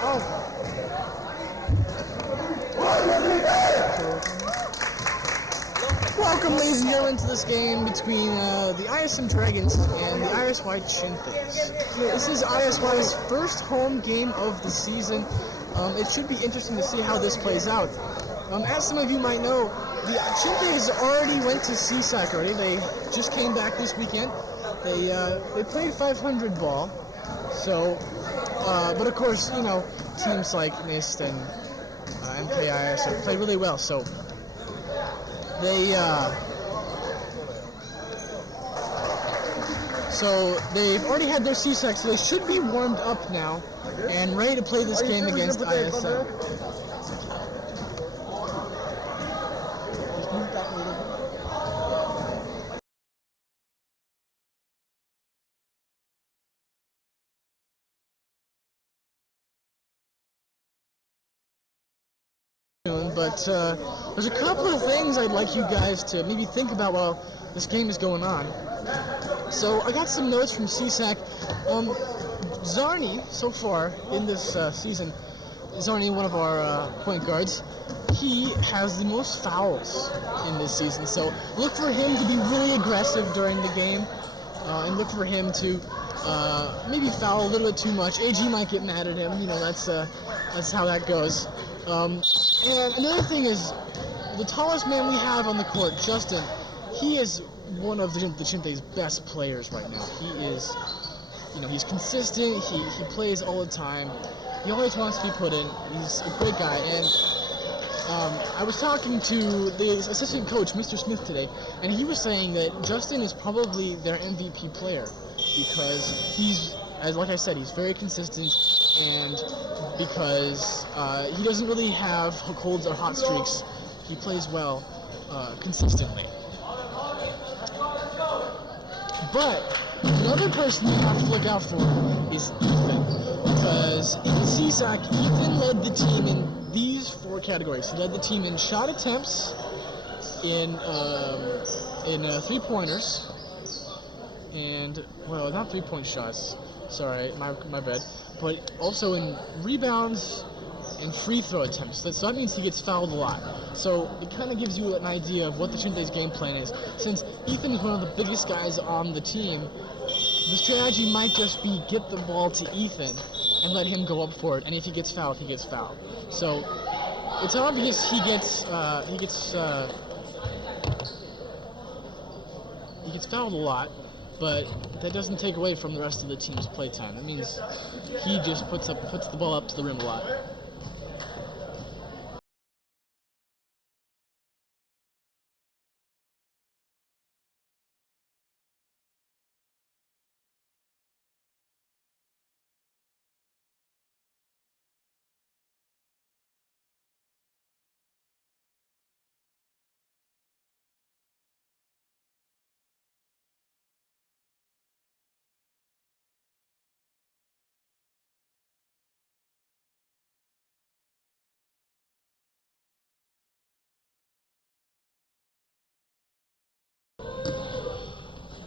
Welcome, ladies and gentlemen, to this game between the ISM Dragons and the ISY Chinthes. This is ISY's first home game of the season. It should be interesting to see how this plays out. As some of you might know, the Chinthes already went to CSAC already. They just came back this weekend. They played 500 ball. So, but of course, you know, teams like NIST and MKIS have played really well. So they've already had their CSAC, so they should be warmed up now and ready to play this game against ISM. But there's a couple of things I'd like you guys to maybe think about while this game is going on. So I got some notes from CSAC. Zarni, so far in this season, Zarni, one of our point guards, he has the most fouls in this season. So look for him to be really aggressive during the game, and look for him to maybe foul a little bit too much. AG might get mad at him. You know, that's how that goes. And another thing is, the tallest man we have on the court, Justin, he is one of the Chinthes' best players right now. He is, you know, he's consistent, he plays all the time, he always wants to be put in, he's a great guy. And I was talking to the assistant coach, Mr. Smith, today, and he was saying that Justin is probably their MVP player because he's, like I said, he's very consistent, and because he doesn't really have colds or hot streaks, he plays well consistently. But another person you have to look out for is Ethan, because in CSAC, Ethan led the team in these 4 categories. He led the team in shot attempts, in 3-pointers, and, well, not 3-point shots. Sorry, my bad. But also in rebounds and free throw attempts. So that means he gets fouled a lot. So it kind of gives you an idea of what the Chinthes' game plan is. Since Ethan is one of the biggest guys on the team, the strategy might just be get the ball to Ethan and let him go up for it. And if he gets fouled, he gets fouled. So it's obvious he gets fouled a lot. But that doesn't take away from the rest of the team's playtime. That means he just puts the ball up to the rim a lot.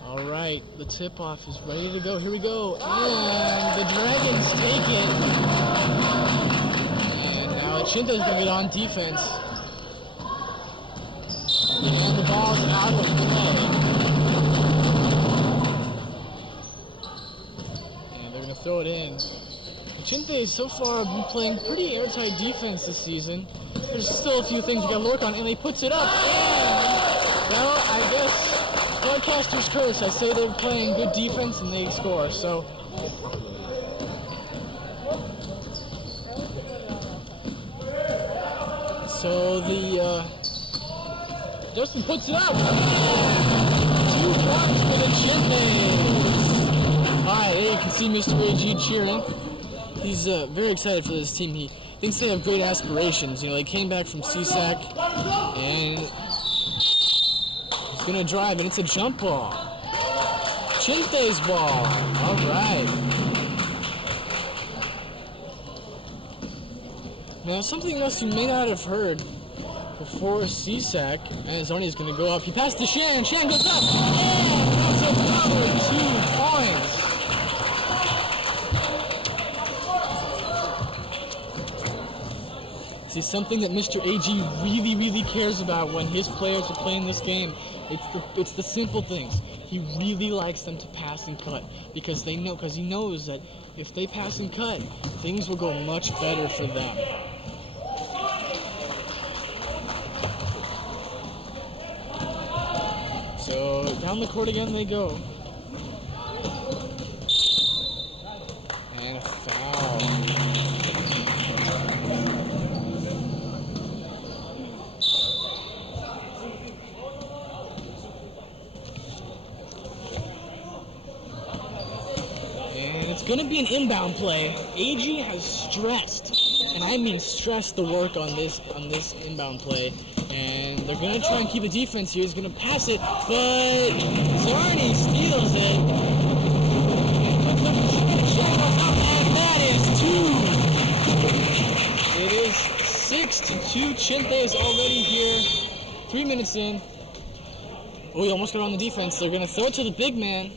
Alright, the tip-off is ready to go. Here we go. And the Dragons take it. And now Chinthes going to get on defense. And the ball's out of play. And they're going to throw it in. The Chinthes so far have been playing pretty airtight defense this season. There's still a few things we got to work on, and he puts it up. And, well, I guess broadcaster's curse. I say they're playing good defense and they score. So the Justin puts it up. 2 points for the Chinthes. Alright, there you can see Mr. AG cheering. He's very excited for this team. He thinks they have great aspirations. You know, they came back from CSAC and he's gonna drive, and it's a jump ball. Chinthes ball. All right. Now, something else you may not have heard before CSAC, and Zarni's gonna go up. He passed to Shan. Shan goes up, and that's another 2 points. See, something that Mr. AG really, really cares about when his players are playing this game, it's the simple things. He really likes them to pass and cut because he knows that if they pass and cut, things will go much better for them. So down the court again they go. And a foul. It's going to be an inbound play. AG has stressed, and I mean stressed the work on this inbound play. And they're going to try and keep the defense here. He's going to pass it, but Zarni steals it. And that is 2. It is 6-2. Chinthes already here. 3 minutes in. Oh, he almost got on the defense. They're going to throw it to the big man.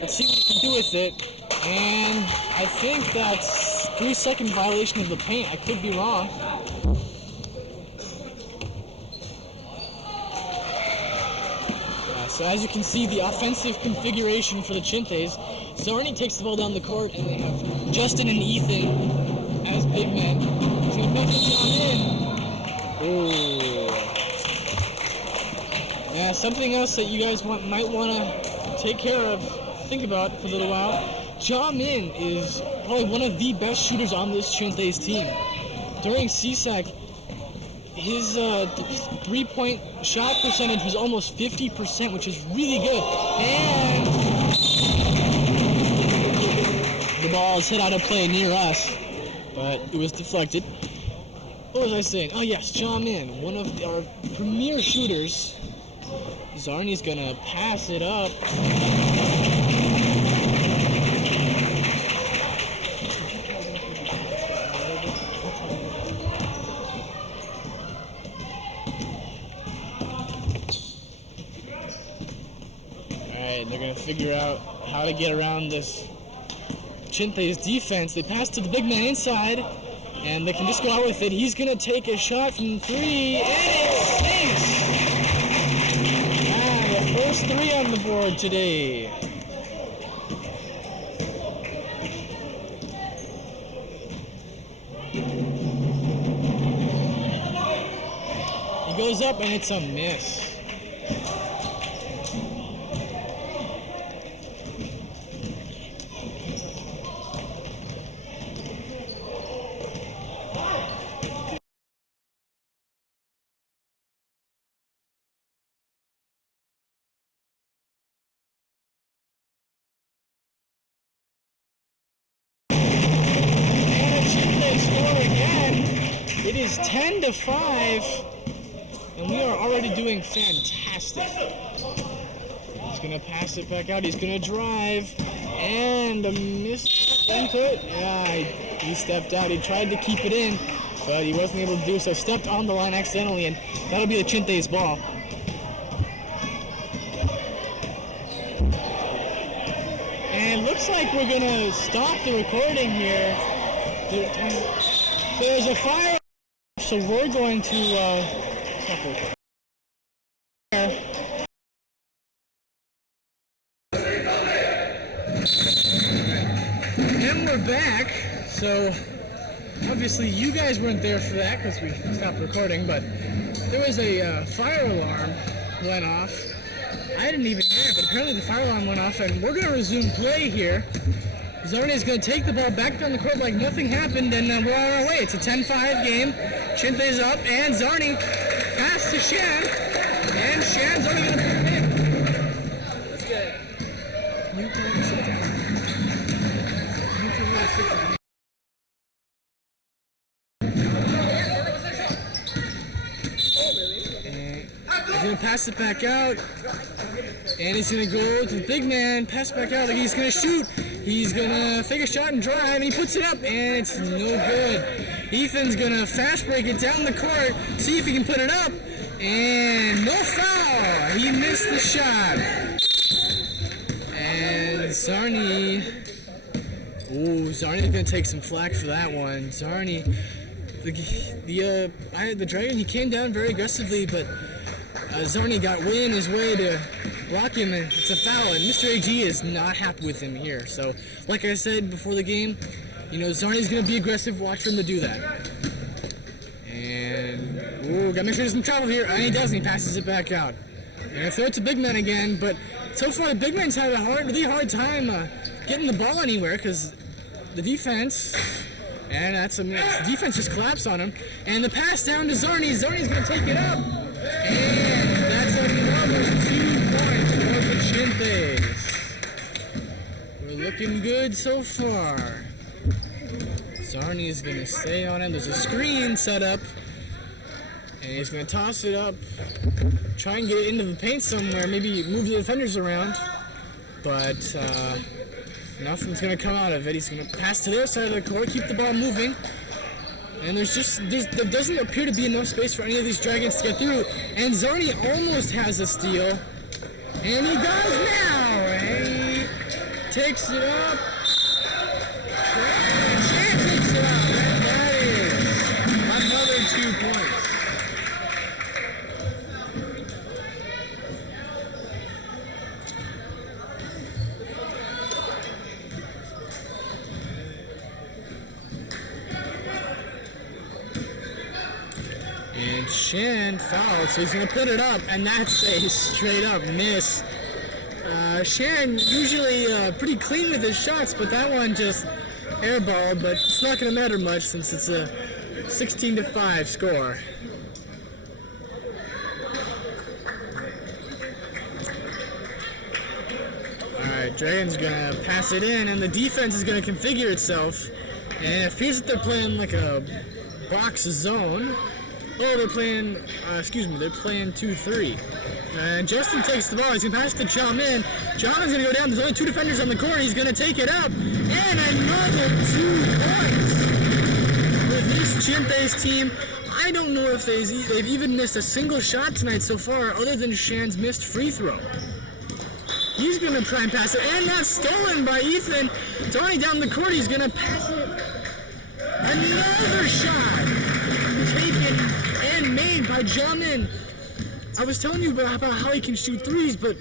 Let's see what he can do with it. And I think that's 3-second violation of the paint. I could be wrong. So as you can see, the offensive configuration for the Chinthes, Zarni takes the ball down the court, and they have Justin and Ethan as big men. He's going to pass it down in. Oh. Yeah, something else that you guys might want to take care of, think about for a little while. Ja Min is probably one of the best shooters on this Chinthes team. During CSAC, his three-point shot percentage was almost 50%, which is really good. And the ball is hit out of play near us, but it was deflected. What was I saying? Oh yes, Ja Min, one of our premier shooters. Zarni's gonna pass it up. They're going to figure out how to get around this Chinthes defense. They pass to the big man inside, and they can just go out with it. He's going to take a shot from 3, and it sinks! The first 3 on the board today. He goes up, and it's a miss. It is 10-5, and we are already doing fantastic. He's going to pass it back out. He's going to drive, and a missed input. He stepped out. He tried to keep it in, but he wasn't able to do so. Stepped on the line accidentally, and that'll be the Chinthes ball. And it looks like we're going to stop the recording here. There's a fire. So we're going to and we're back. So obviously you guys weren't there for that because we stopped recording, but there was a fire alarm went off. I didn't even hear it, but apparently the fire alarm went off, and we're going to resume play here. Zarni is going to take the ball back down the court like nothing happened, and we're on our way. It's a 10-5 game. Chinthes up, and Zarni pass to Shan, and Shan's only going to put it in. That's good. You can really sit down. You can really sit down. He's going to pass it back out, and he's going to go to the big man, pass it back out, like he's going to shoot. He's going to take a shot and drive, and he puts it up, and it's no good. Ethan's going to fast break it down the court, see if he can put it up, and no foul. He missed the shot. And Zarni's going to take some flack for that one. Zarni, the Dragon, he came down very aggressively, but Zarni got way in his way to block him, and it's a foul, and Mr. AG is not happy with him here. So, like I said before the game, Zarni's going to be aggressive. Watch for him to do that. And, gotta make sure there's some trouble here. And he doesn't. He passes it back out. And throw it to Big Man again, but so far the Big Man's had a really hard time getting the ball anywhere because the defense, and that's a miss. The defense just collapsed on him. And the pass down to Zarni. Zarni's going to take it up. And that's another 2 points for the Chinthes. We're looking good so far. Zarni's going to stay on him. There's a screen set up. And he's going to toss it up. Try and get it into the paint somewhere. Maybe move the defenders around. But nothing's going to come out of it. He's going to pass to their side of the court. Keep the ball moving. And there doesn't appear to be enough space for any of these Dragons to get through. And Zarni almost has a steal. And he does now. And he takes it up. And Chan takes it up. And that is another 2 points. And Shan fouled, so he's going to put it up, and that's a straight-up miss. Shan usually pretty clean with his shots, but that one just airballed, but it's not going to matter much since it's a 16-5 score. Alright, Dragon's going to pass it in, and the defense is going to configure itself, and it appears that they're playing like a box zone. Oh, they're playing 2-3. And Justin takes the ball. He's going to pass to Jamin. Jamin's going to go down. There's only 2 defenders on the court. He's going to take it up. And another 2 points for this Chinthes team. I don't know if they've even missed a single shot tonight so far other than Shan's missed free throw. He's going to try and pass it. And that's stolen by Ethan. Tony down the court. He's going to pass it. Another shot taken and made by Jamin. I was telling you about how he can shoot threes, but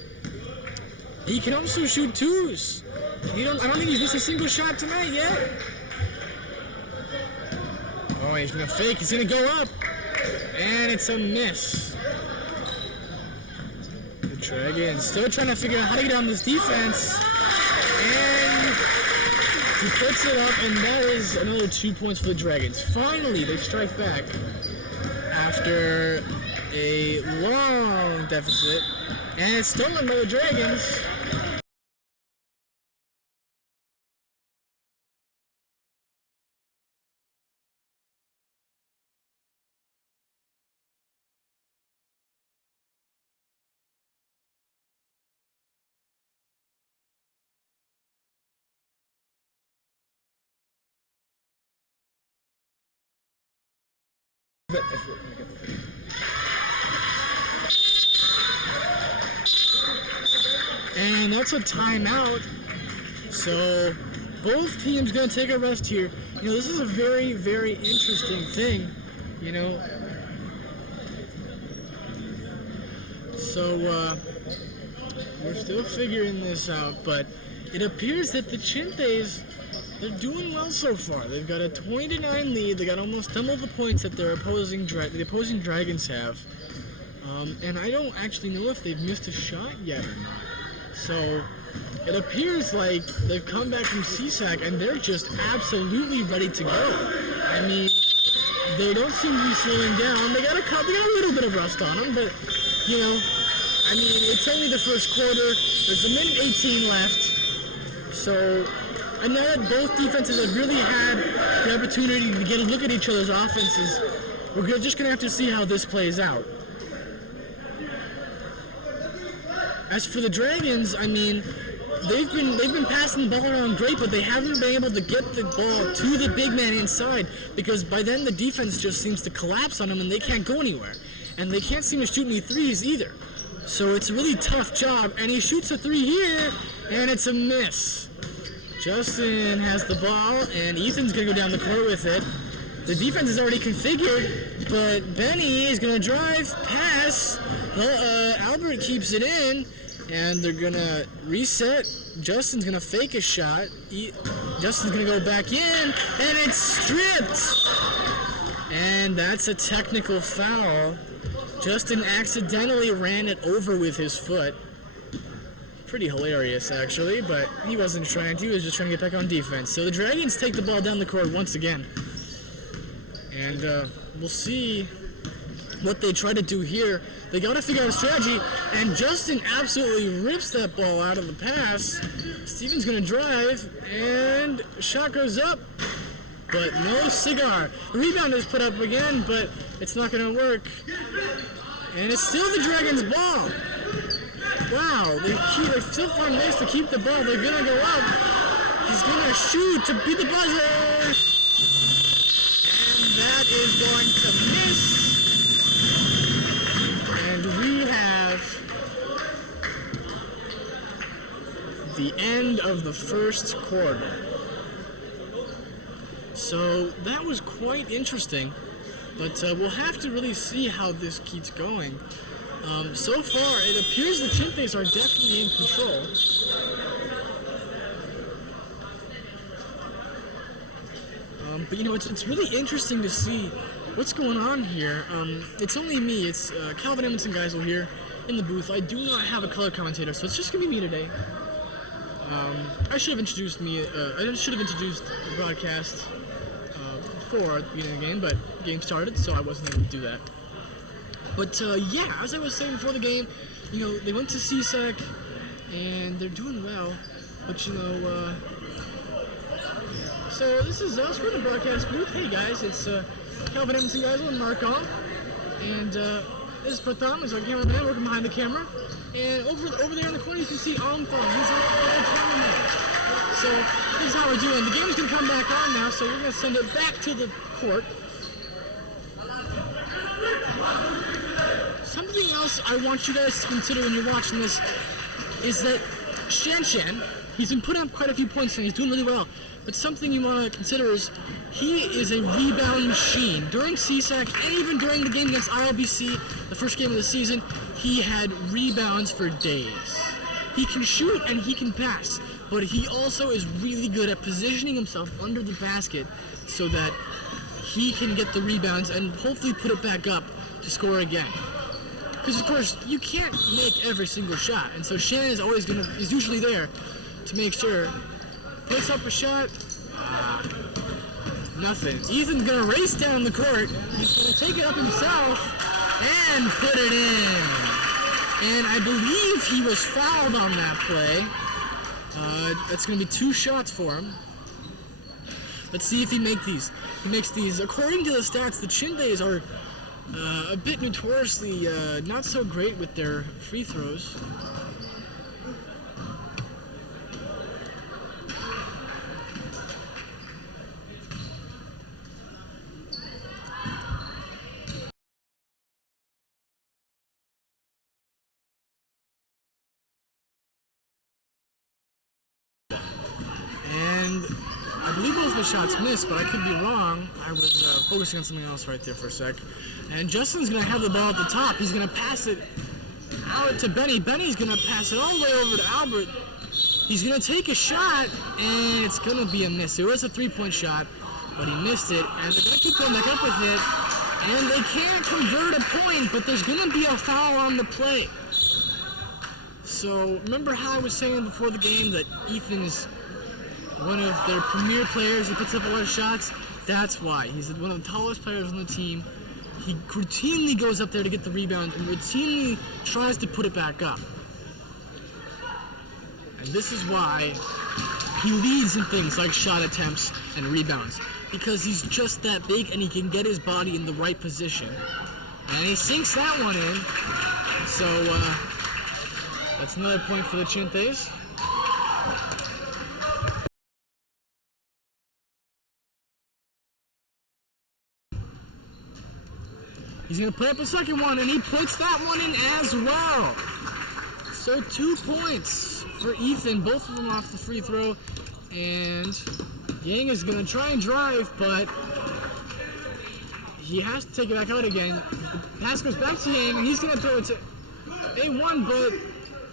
he can also shoot twos. I don't think he's missed a single shot tonight yet. Oh, he's gonna fake. He's gonna go up, and it's a miss. The Dragons still trying to figure out how to get on this defense, and he puts it up, and that is another 2 points for the Dragons. Finally, they strike back after a long deficit, and it's stolen by the Dragons. And that's a timeout. So both teams going to take a rest here. This is a very, very interesting thing. So we're still figuring this out, but it appears that the Chinthes, they're doing well so far. They've got a 20-9 lead. They got almost double the points that the opposing Dragons have. And I don't actually know if they've missed a shot yet or not. So it appears like they've come back from CSAC and they're just absolutely ready to go. I mean, they don't seem to be slowing down. They got a little bit of rust on them, but it's only the first quarter. There's a minute 18 left. So I know that both defenses have really had the opportunity to get a look at each other's offenses. We're just going to have to see how this plays out. As for the Dragons, they've been passing the ball around great, but they haven't been able to get the ball to the big man inside, because by then the defense just seems to collapse on them and they can't go anywhere. And they can't seem to shoot any threes either. So it's a really tough job, and he shoots a 3 here, and it's a miss. Justin has the ball, and Ethan's going to go down the court with it. The defense is already configured, but Benny is going to drive, pass. Albert keeps it in, and they're going to reset. Justin's going to fake a shot. Justin's going to go back in, and it's stripped. And that's a technical foul. Justin accidentally ran it over with his foot. Pretty hilarious, actually, but he wasn't trying to. He was just trying to get back on defense. So the Dragons take the ball down the court once again. And we'll see what they try to do here. They got to figure out a strategy, and Justin absolutely rips that ball out of the pass. Steven's going to drive, and shot goes up, but no cigar. The rebound is put up again, but it's not going to work. And it's still the Dragons' ball. Wow, they still find ways to keep the ball. They're going to go up. He's going to shoot to beat the buzzer. And that is going to miss. And we have the end of the first quarter. So that was quite interesting. But we'll have to really see how this keeps going. So far, it appears the Chinthes are definitely in control. But you know, it's really interesting to see what's going on here. It's only me. It's Calvin Edmondson Geisel here in the booth. I do not have a color commentator, so it's just gonna be me today. I should have introduced the broadcast before the beginning of the game, but the game started, so I wasn't able to do that. But yeah, as I was saying before the game, you know, they went to CSEC and they're doing well. But you know, so this is us. We're in the broadcast booth. Hey guys, it's Calvin Edmondson Geisel and Mark Off, and this is Pratham, is our cameraman working behind the camera. And over there in the corner, you can see Aung Thong. He's our cameraman. So this is how we're doing. The game is going to come back on now, so we're going to send it back to the court. Something else I want you guys to consider when you're watching this is that Shan, he's been putting up quite a few points and he's doing really well. But something you want to consider is he is a rebound machine. During CSAC and even during the game against ILBC, the first game of the season, he had rebounds for days. He can shoot and he can pass, but he also is really good at positioning himself under the basket so that he can get the rebounds and hopefully put it back up to score again. Because of course you can't make every single shot, and so Shannon is usually there to make sure. Puts up a shot, nothing. Ethan's gonna race down the court. He's gonna take it up himself and put it in. And I believe he was fouled on that play. That's gonna be 2 shots for him. Let's see if he makes these. He makes these. According to the stats, the Chinthes are a bit notoriously not so great with their free throws. And I believe both of the shots missed, but I could be wrong. I was focusing on something else right there for a sec. And Justin's going to have the ball at the top. He's going to pass it out to Benny. Benny's going to pass it all the way over to Albert. He's going to take a shot, and it's going to be a miss. It was a 3-point shot, but he missed it. And they're going to keep going back up with it. And they can't convert a point, but there's going to be a foul on the play. So remember how I was saying before the game that Ethan is one of their premier players who puts up a lot of shots? That's why. He's one of the tallest players on the team. He routinely goes up there to get the rebound and routinely tries to put it back up. And this is why he leads in things like shot attempts and rebounds. Because he's just that big and he can get his body in the right position. And he sinks that one in. So that's another point for the Chinthes. He's going to put up a second one, and he puts that one in as well. So 2 points for Ethan, both of them off the free throw. And Yang is going to try and drive, but he has to take it back out again. The pass goes back to Yang, and he's going to throw it to A1, but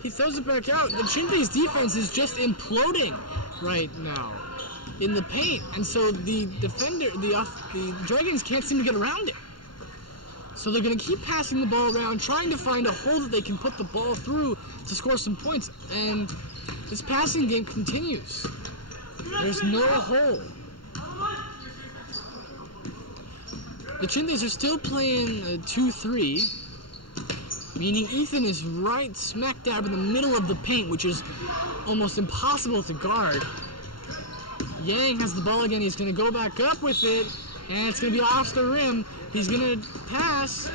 he throws it back out. The Chinthes defense is just imploding right now in the paint, and so the Dragons can't seem to get around it. So they're going to keep passing the ball around, trying to find a hole that they can put the ball through to score some points, and this passing game continues. There's no hole. The Chinthes are still playing 2-3, meaning Ethan is right smack dab in the middle of the paint, which is almost impossible to guard. Yang has the ball again. He's going to go back up with it, and it's going to be off the rim. He's going to pass,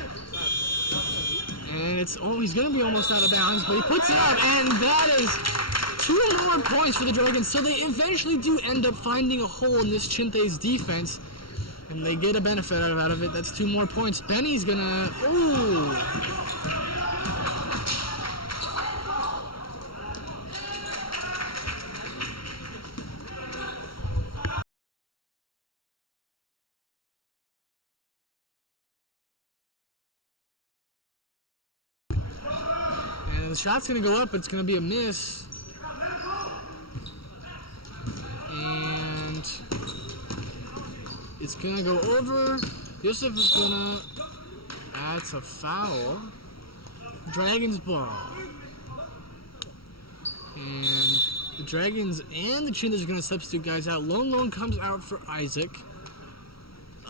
and he's going to be almost out of bounds, but he puts it up, and that is 2 more points for the Dragons. So they eventually do end up finding a hole in this Chinthes defense, and they get a benefit out of it. That's 2 more points. Benny's going to, ooh. The shot's going to go up, but it's going to be a miss. And it's going to go over. Yusuf is going to... That's a foul. Dragons ball. And the Dragons and the Chinthes are going to substitute guys out. Lone comes out for Isaac.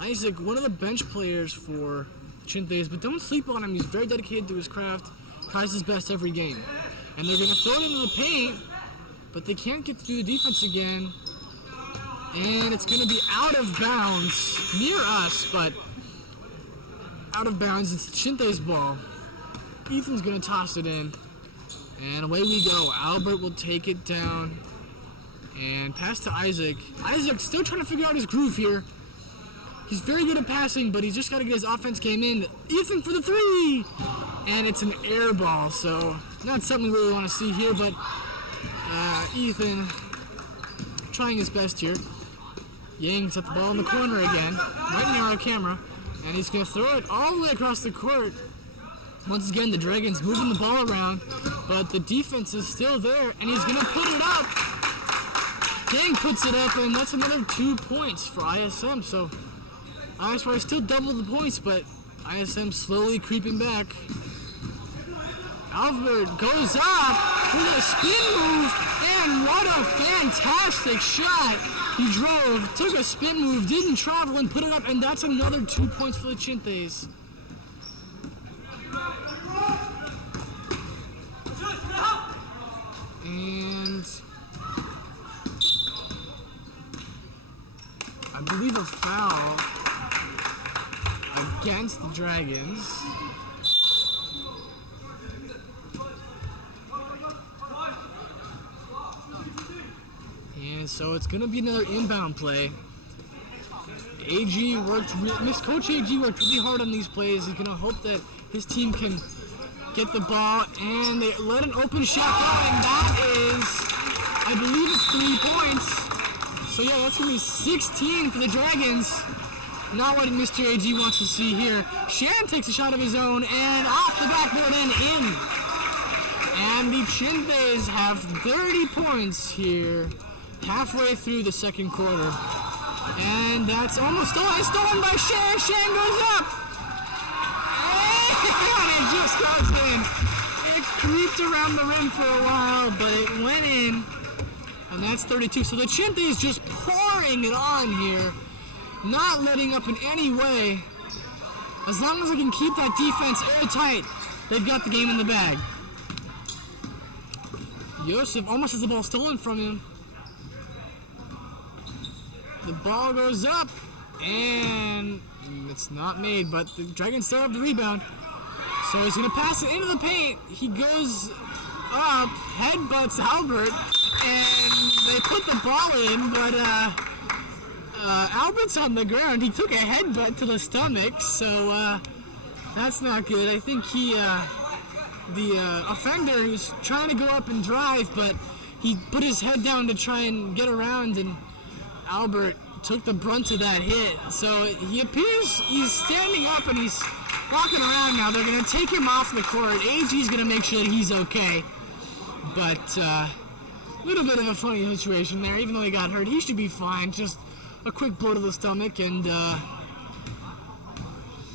Isaac, one of the bench players for Chinthes, but don't sleep on him. He's very dedicated to his craft. Tries his best every game. And they're going to throw it into the paint, but they can't get through the defense again. And it's going to be out of bounds, near us, but out of bounds. It's Chinthes' ball. Ethan's going to toss it in. And away we go. Albert will take it down and pass to Isaac. Isaac still trying to figure out his groove here. He's very good at passing, but he's just got to get his offense game in. Ethan for the 3! And it's an air ball, so not something we really want to see here, but Ethan trying his best here. Yang's at the ball in the corner again, right near our camera, and he's going to throw it all the way across the court. Once again, the Dragons moving the ball around, but the defense is still there, and he's going to put it up. Yang puts it up, and that's another 2 points for ISM, so ISY still double the points, but ISM slowly creeping back. Albert goes up with a spin move, and what a fantastic shot. He drove, took a spin move, didn't travel, and put it up, and that's another 2 points for the Chinthes. And I believe a foul against the Dragons. And so it's going to be another inbound play. Coach AG worked really hard on these plays. He's going to hope that his team can get the ball, and they let an open shot go, and that is, I believe it's 3 points. So yeah, that's going to be 16 for the Dragons. Not what Mr. AG wants to see here. Shan takes a shot of his own, and off the backboard and in. And the Chinthes have 30 points here, halfway through the second quarter. And that's almost stolen by Shan. Shan goes up. And it just goes in. It creeped around the rim for a while, but it went in. And that's 32. So the Chinthes just pouring it on here, not letting up in any way. As long as they can keep that defense airtight, they've got the game in the bag. Yosef almost has the ball stolen from him. The ball goes up, and it's not made, but the Dragons still have the rebound. So he's going to pass it into the paint. He goes up, headbutts Albert, and they put the ball in, but Albert's on the ground. He took a headbutt to the stomach, so that's not good. I think the offender, he was trying to go up and drive, but he put his head down to try and get around, and Albert took the brunt of that hit. So he appears he's standing up and he's walking around now. They're going to take him off the court. AG's going to make sure that he's okay. But a little bit of a funny situation there. Even though he got hurt, he should be fine. Just a quick blow to the stomach, and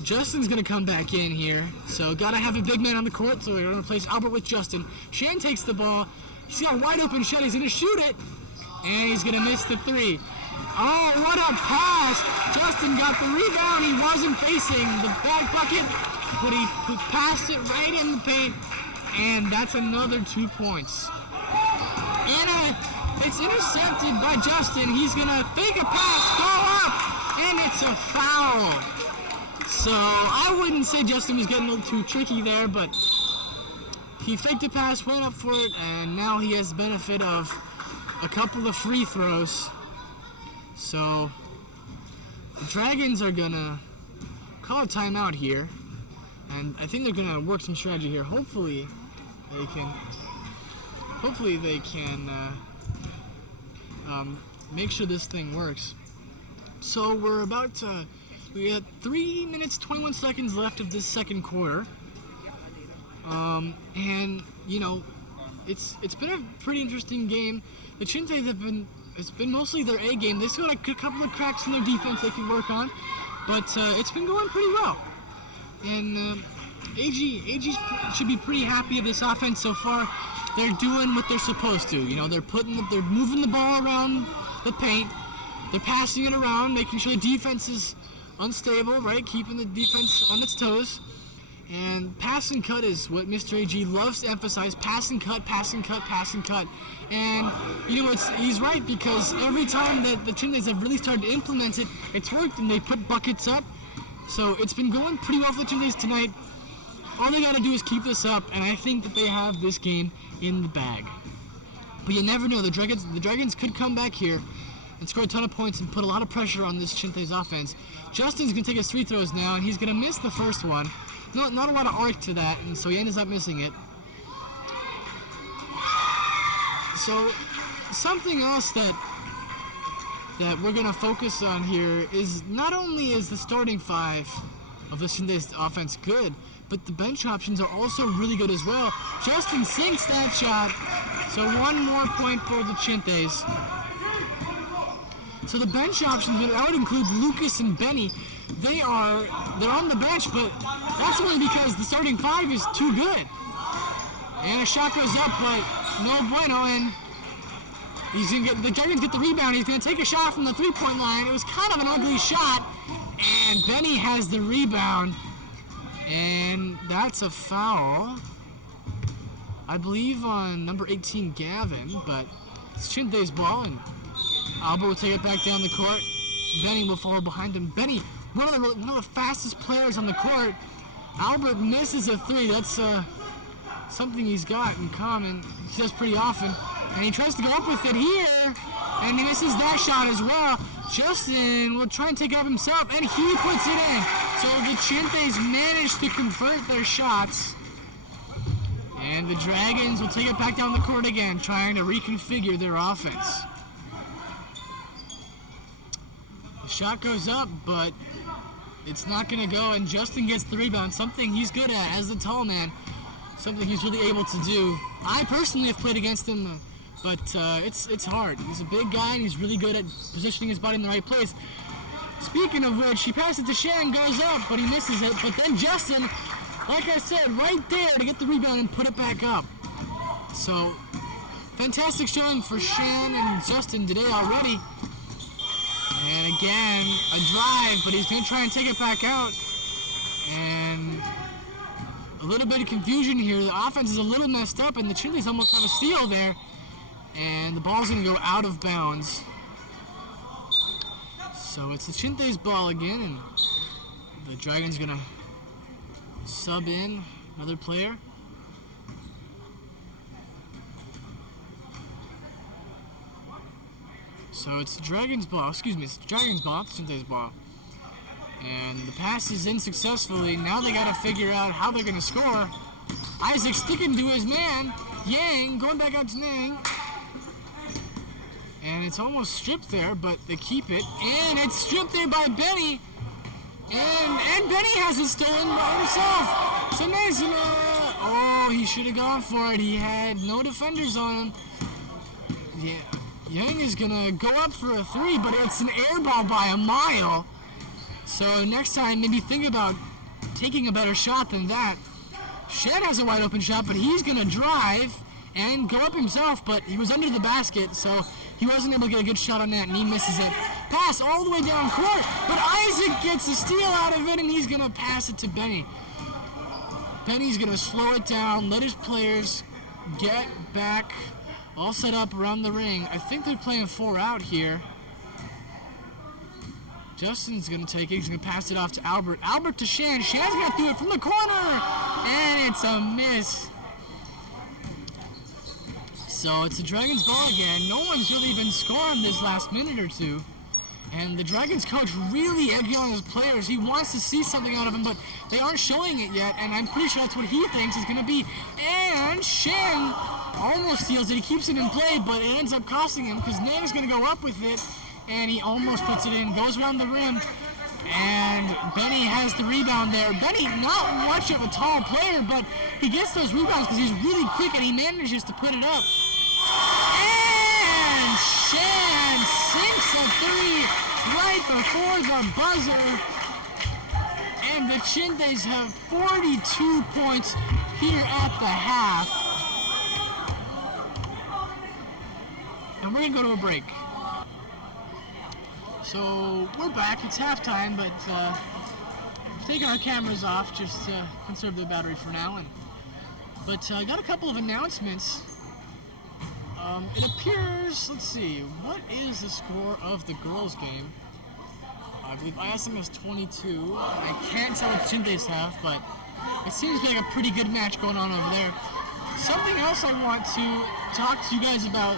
Justin's going to come back in here. So got to have a big man on the court, so we're going to replace Albert with Justin. Shan takes the ball. He's got a wide open shot. He's going to shoot it, and he's going to miss the three. Oh, what a pass! Justin got the rebound. He wasn't facing the back bucket, but he passed it right in the paint, and that's another 2 points. And it's intercepted by Justin. He's going to fake a pass, go up, and it's a foul. So I wouldn't say Justin was getting a little too tricky there, but he faked a pass, went up for it, and now he has the benefit of a couple of free throws. So the Dragons are gonna call a timeout here, and I think they're gonna work some strategy here. Hopefully they can make sure this thing works. So we got 3 minutes 21 seconds left of this second quarter, and you know it's been a pretty interesting game. The Chinthes it's been mostly their A game. They still got a couple of cracks in their defense they can work on, but it's been going pretty well. And AG should be pretty happy with this offense so far. They're doing what they're supposed to. You know, they're moving the ball around the paint. They're passing it around, making sure the defense is unstable, right? Keeping the defense on its toes. And pass and cut is what Mr. AG loves to emphasize. Pass and cut, pass and cut, pass and cut. And, you know, he's right, because every time that the Chinthes have really started to implement it, it's worked, and they put buckets up. So it's been going pretty well for the Chinthes tonight. All they got to do is keep this up, and I think that they have this game in the bag. But you never know. The Dragons could come back here and score a ton of points and put a lot of pressure on this Chinthes offense. Justin's going to take his free throws now, and he's going to miss the first one. Not a lot of arc to that, and so he ends up missing it. So something else that we're going to focus on here is not only is the starting five of the Chinthes offense good, but the bench options are also really good as well. Justin sinks that shot, so one more point for the Chinthes. So the bench options, that would include Lucas and Benny. They're on the bench, but that's only because the starting five is too good. And a shot goes up, but no bueno, and the Dragons get the rebound. He's gonna take a shot from the three-point line. It was kind of an ugly shot, and Benny has the rebound, and that's a foul, I believe, on number 18, Gavin, but it's Chinthes' ball, and Albert will take it back down the court. Benny will follow behind him. Benny, one of the fastest players on the court. Albert misses a three. That's something he's got in common. He does pretty often. And he tries to go up with it here, and he misses that shot as well. Justin will try and take it up himself, and he puts it in. So the Chinthes managed to convert their shots. And the Dragons will take it back down the court again, trying to reconfigure their offense. The shot goes up, but it's not going to go, and Justin gets the rebound, something he's good at as the tall man, something he's really able to do. I personally have played against him, but it's hard. He's a big guy, and he's really good at positioning his body in the right place. Speaking of which, he passes to Shan, goes up, but he misses it. But then Justin, like I said, right there to get the rebound and put it back up. So, fantastic showing for Shan and Justin today already. And again, a drive, but he's going to try and take it back out. And a little bit of confusion here. The offense is a little messed up, and the Chinthes almost have a steal there. And the ball's going to go out of bounds. So it's the Chinthes' ball again, and the Dragons going to sub in another player. So it's the Dragons' ball. It's the Dragons' ball, not the Chinthes' ball. And the pass is in successfully. Now they got to figure out how they're going to score. Isaac sticking to his man. Yang going back out to Nang. And it's almost stripped there, but they keep it. And it's stripped there by Benny. And Benny has it stolen by himself. So nice. Oh, he should have gone for it. He had no defenders on him. Yeah, Yang is going to go up for a 3, but it's an air ball by a mile. So next time, maybe think about taking a better shot than that. Shen has a wide open shot, but he's going to drive and go up himself, but he was under the basket, so he wasn't able to get a good shot on that, and he misses it. Pass all the way down court, but Isaac gets a steal out of it, and he's going to pass it to Benny. Benny's going to slow it down, let his players get back, all set up around the ring. I think they're playing 4 out here. Justin's going to take it. He's going to pass it off to Albert. Albert to Shan. Shan's going to do it from the corner, and it's a miss. So it's the Dragons ball again. No one's really been scoring this last minute or two. And the Dragons coach really egging on his players. He wants to see something out of them, but they aren't showing it yet. And I'm pretty sure that's what he thinks is going to be. And Shen almost steals it. He keeps it in play, but it ends up costing him because Nang's going to go up with it. And he almost puts it in. Goes around the rim. And Benny has the rebound there. Benny, not much of a tall player, but he gets those rebounds because he's really quick and he manages to put it up. And Shan sinks a 3 right before the buzzer. And the Chinthes have 42 points here at the half. And we're going to go to a break. So we're back. It's halftime, but we've taken our cameras off just to conserve the battery for now. But I got a couple of announcements. It appears, let's see, what is the score of the girls' game? I believe ISM is 22. I can't tell what the Chinthes have, but it seems like a pretty good match going on over there. Something else I want to talk to you guys about.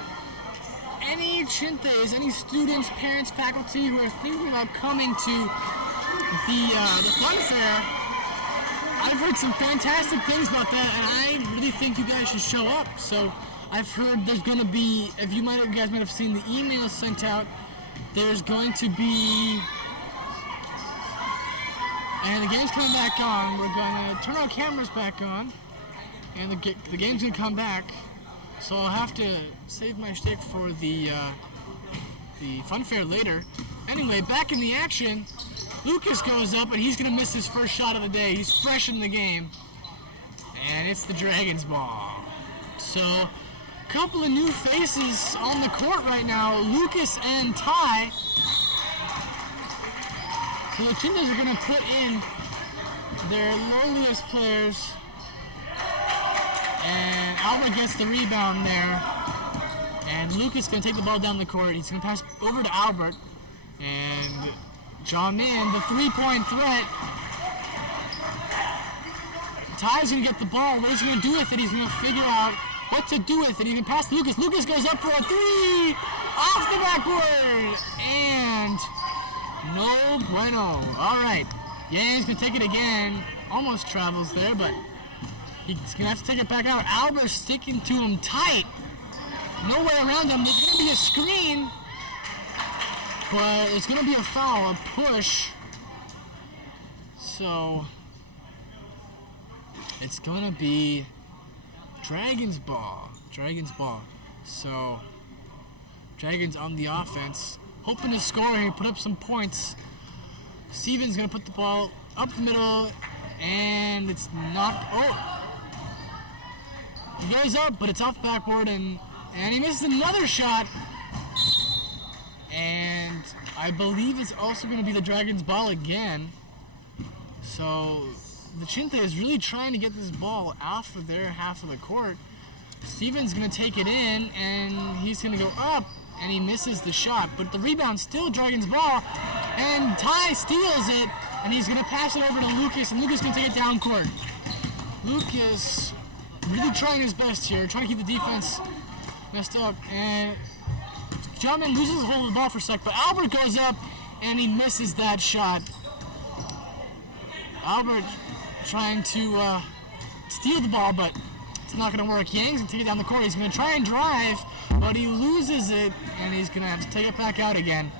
Any Chinthes, any students, parents, faculty who are thinking about coming to the fun fair, I've heard some fantastic things about that, and I really think you guys should show up. So I've heard there's going to be, you guys might have seen the email sent out, there's going to be, and the game's coming back on. We're going to turn our cameras back on, and the game's going to come back. So I'll have to save my shtick for the fun fair later. Anyway, back in the action, Lucas goes up and he's going to miss his first shot of the day. He's fresh in the game. And it's the Dragons ball. So, a couple of new faces on the court right now, Lucas and Ty. So the Chinthes are going to put in their lowliest players. And Albert gets the rebound there. And Lucas is going to take the ball down the court. He's going to pass over to Albert. And Jamin, the three-point threat. Ty's going to get the ball. What is he going to do with it? He's going to figure out what to do with it. He can pass to Lucas. Lucas goes up for a 3! Off the backboard! And no bueno. All right. Yang's going to take it again. Almost travels there, but he's going to have to take it back out. Albert's sticking to him tight. No way around him. There's going to be a screen, but it's going to be a foul, a push. So it's going to be Dragons ball. Dragons ball. So Dragons on the offense. Hoping to score here, put up some points. Steven's going to put the ball up the middle, and it's not... Oh! He goes up, but it's off the backboard, and he misses another shot. And I believe it's also going to be the Dragons ball again. So the Chinthes is really trying to get this ball off of their half of the court. Steven's going to take it in, and he's going to go up, and he misses the shot. But the rebound's still Dragons ball, and Ty steals it, and he's going to pass it over to Lucas, and Lucas is going to take it down court. Lucas really trying his best here, trying to keep the defense messed up, and Jamin loses hold of the ball for a sec, but Albert goes up, and he misses that shot. Albert trying to steal the ball, but It's not going to work. Yang's going to take it down the court. He's going to try and drive, but he loses it, and he's going to have to take it back out again.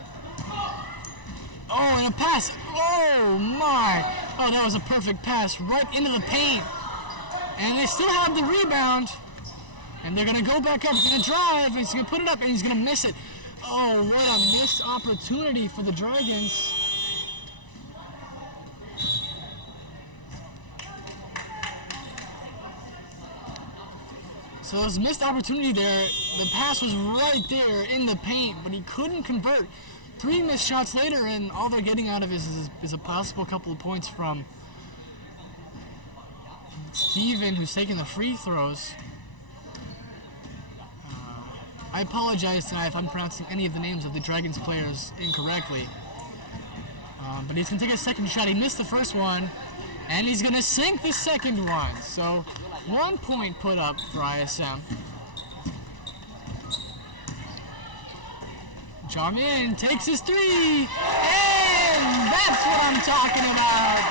Oh, and a pass. Oh, my. Oh, that was a perfect pass right into the paint. And they still have the rebound. And they're going to go back up. He's going to drive. He's going to put it up, and he's going to miss it. Oh, what a missed opportunity for the Dragons. So there's a missed opportunity there. The pass was right there in the paint, but he couldn't convert. 3 missed shots later, and all they're getting out of it is a possible couple of points from Steven, who's taking the free throws. I apologize tonight if I'm pronouncing any of the names of the Dragons players incorrectly. But he's going to take a second shot. He missed the first one, and he's going to sink the second one. So 1 point put up for ISM. Jamin takes his 3, and that's what I'm talking about.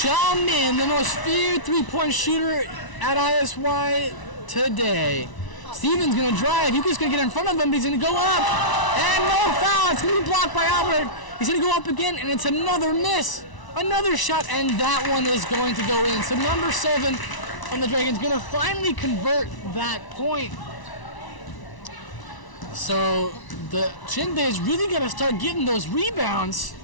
Jamin, the most feared three-point shooter at ISY today. Steven's going to drive. Yuka's going to get in front of him, but he's going to go up. And no foul. It's going to be blocked by Albert. He's going to go up again, and it's another miss. Another shot, and that one is going to go in. So number 7 on the Dragons going to finally convert that point. So the Chinthes really got to start getting those rebounds.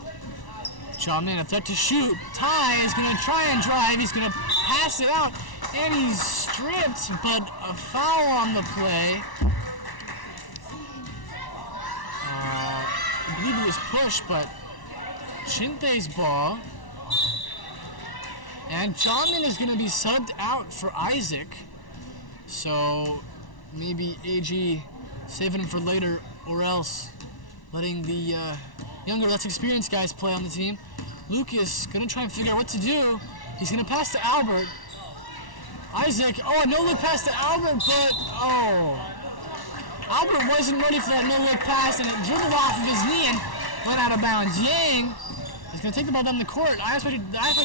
Jamin, a threat to shoot. Ty is going to try and drive. He's going to pass it out. And he's stripped, but a foul on the play. I believe it was pushed, but Chinthes' ball. And Jamin is going to be subbed out for Isaac. So maybe AG saving him for later, or else letting the younger, less experienced guys play on the team. Lucas going to try and figure out what to do. He's going to pass to Albert. Isaac, a no-look pass to Albert, but, Albert wasn't ready for that no-look pass, and it dribbled off of his knee and went out of bounds. Yang is going to take the ball down the court. The ISY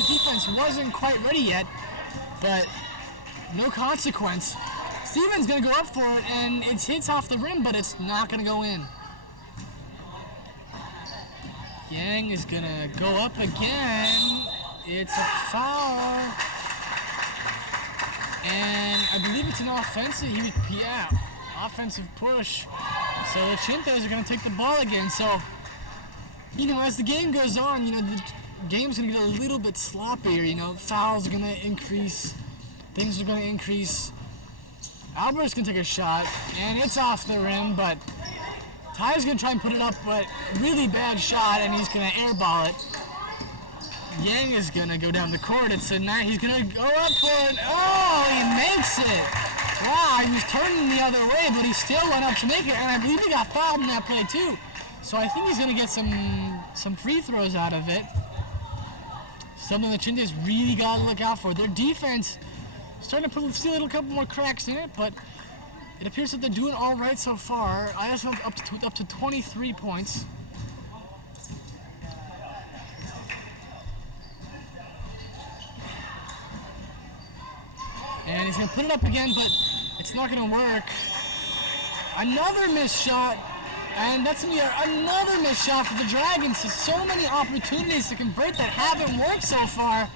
defense wasn't quite ready yet, but no consequence. Steven's going to go up for it, and it hits off the rim, but it's not going to go in. Yang is going to go up again. It's a foul. And I believe it's an offensive push. So the Chinthes are going to take the ball again. So, as the game goes on, the game's going to get a little bit sloppier. Fouls are going to increase. Things are going to increase. Albert's going to take a shot, and it's off the rim, but Ty's going to try and put it up, but really bad shot, and he's going to airball it. Yang is going to go down the court. He's going to go up for it. Oh, he makes it. Wow, he was turning the other way, but he still went up to make it, and I believe he got fouled in that play too. So I think he's going to get some free throws out of it. Something the Chinthes really got to look out for. Their defense starting to see a little couple more cracks in it, but it appears that they're doing all right so far. ISM up to 23 points. And he's going to put it up again, but it's not going to work. Another missed shot, and that's going to be another missed shot for the Dragons. So many opportunities to convert that haven't worked so far.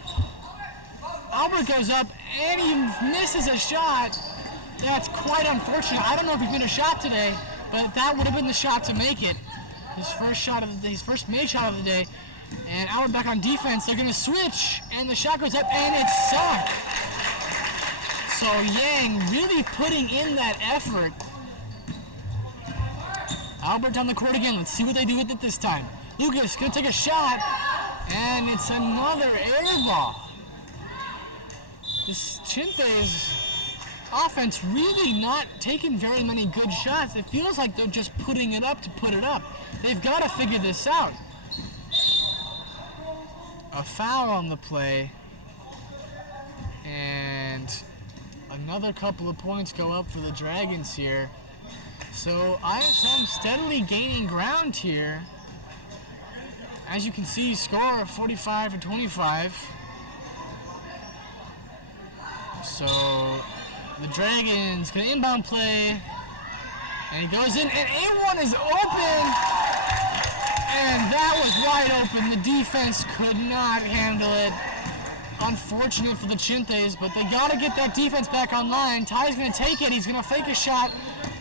Albert goes up, and he misses a shot. That's quite unfortunate. I don't know if he's made a shot today, but that would have been the shot to make it. His first shot of the day, his first made shot of the day. And Albert back on defense. They're going to switch, and the shot goes up, and it's sunk. So Yang really putting in that effort. Albert down the court again. Let's see what they do with it this time. Lucas going to take a shot, and it's another air ball. This Chinthes offense really not taking very many good shots. It feels like they're just putting it up to put it up. They've got to figure this out. A foul on the play, and another couple of points go up for the Dragons here. So ISM steadily gaining ground here. As you can see, score of 45-25. So the Dragons gonna inbound play, and he goes in, and A1 is open, and that was wide open. The defense could not handle it. Unfortunate for the Chinthes, but they gotta get that defense back online. Ty's gonna take it, he's gonna fake a shot,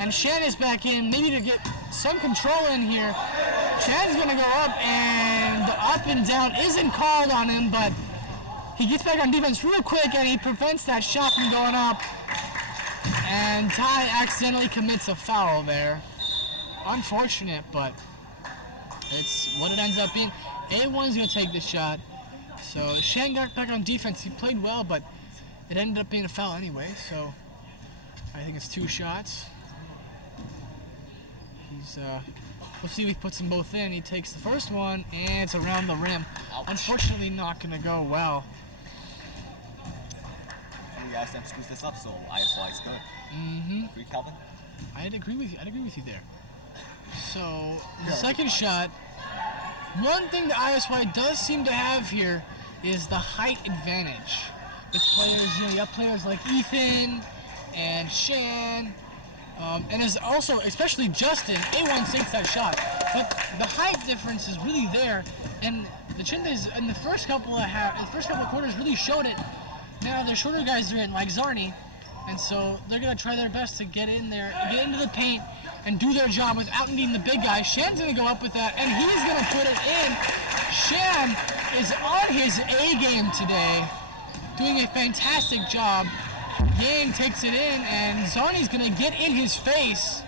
and Shan is back in, maybe to get some control in here. Shan's gonna go up, and the up and down isn't called on him, but he gets back on defense real quick, and he prevents that shot from going up. And Ty accidentally commits a foul there. Unfortunate, but it's what it ends up being. A1's gonna take the shot. So Shan got back on defense. He played well, but it ended up being a foul anyway. So I think it's 2 shots. We'll see if he puts them both in. He takes the first one, and it's around the rim. Ouch. Unfortunately, not gonna go well. The ISM screws this up, so ISY is good. Mm-hmm. Agree, Calvin? I'd agree with you there. So the second shot. One thing the ISY does seem to have here is the height advantage. With players, you have players like Ethan and Shan, and is also, especially Justin, A1 sinks that shot. But the height difference is really there, and the Chinthes in the first couple of quarters really showed it. Now their shorter guys are in, like Zarni, and so they're gonna try their best to get in there, get into the paint, and do their job without needing the big guy. Shan's gonna go up with that, and he's gonna put it in. Shan is on his A game today, doing a fantastic job. Yang takes it in, and Zarni's gonna get in his face.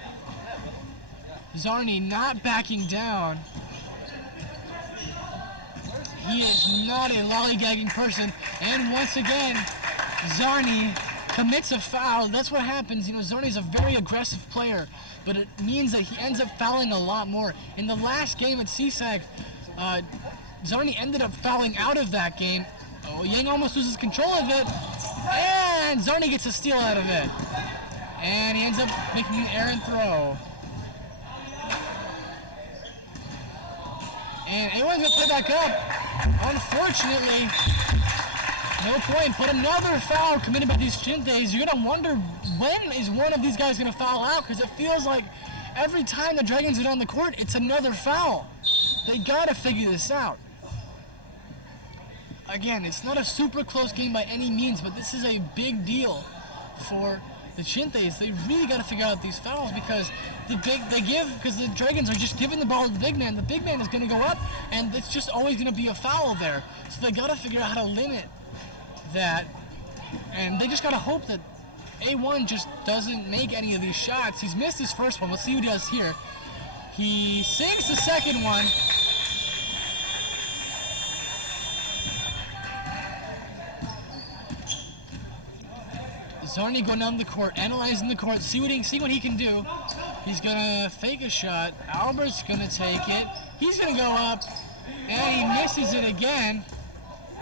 Zarni not backing down. He is not a lollygagging person, and once again, Zarni commits a foul. That's what happens. Zarni's a very aggressive player, but it means that he ends up fouling a lot more. In the last game at CSAC, Zarni ended up fouling out of that game. Yang almost loses control of it, and Zarni gets a steal out of it. And he ends up making an errant throw. And A1's gonna play back up. Unfortunately, no point, but another foul committed by these Chinthes. You're gonna wonder, when is one of these guys gonna foul out? Because it feels like every time the Dragons get on the court, it's another foul. They gotta figure this out. Again, it's not a super close game by any means, but this is a big deal for the Chinthes. They really gotta figure out these fouls, because because the Dragons are just giving the ball to the big man. The big man is gonna go up, and it's just always gonna be a foul there. So they gotta figure out how to limit that, and they just gotta hope that A1 just doesn't make any of these shots. He's missed his first one. Let's see what he does here. He sinks the second one. Zarni going down the court, analyzing the court, see what he can do. He's gonna fake a shot. Albert's gonna take it. He's gonna go up, and he misses it again.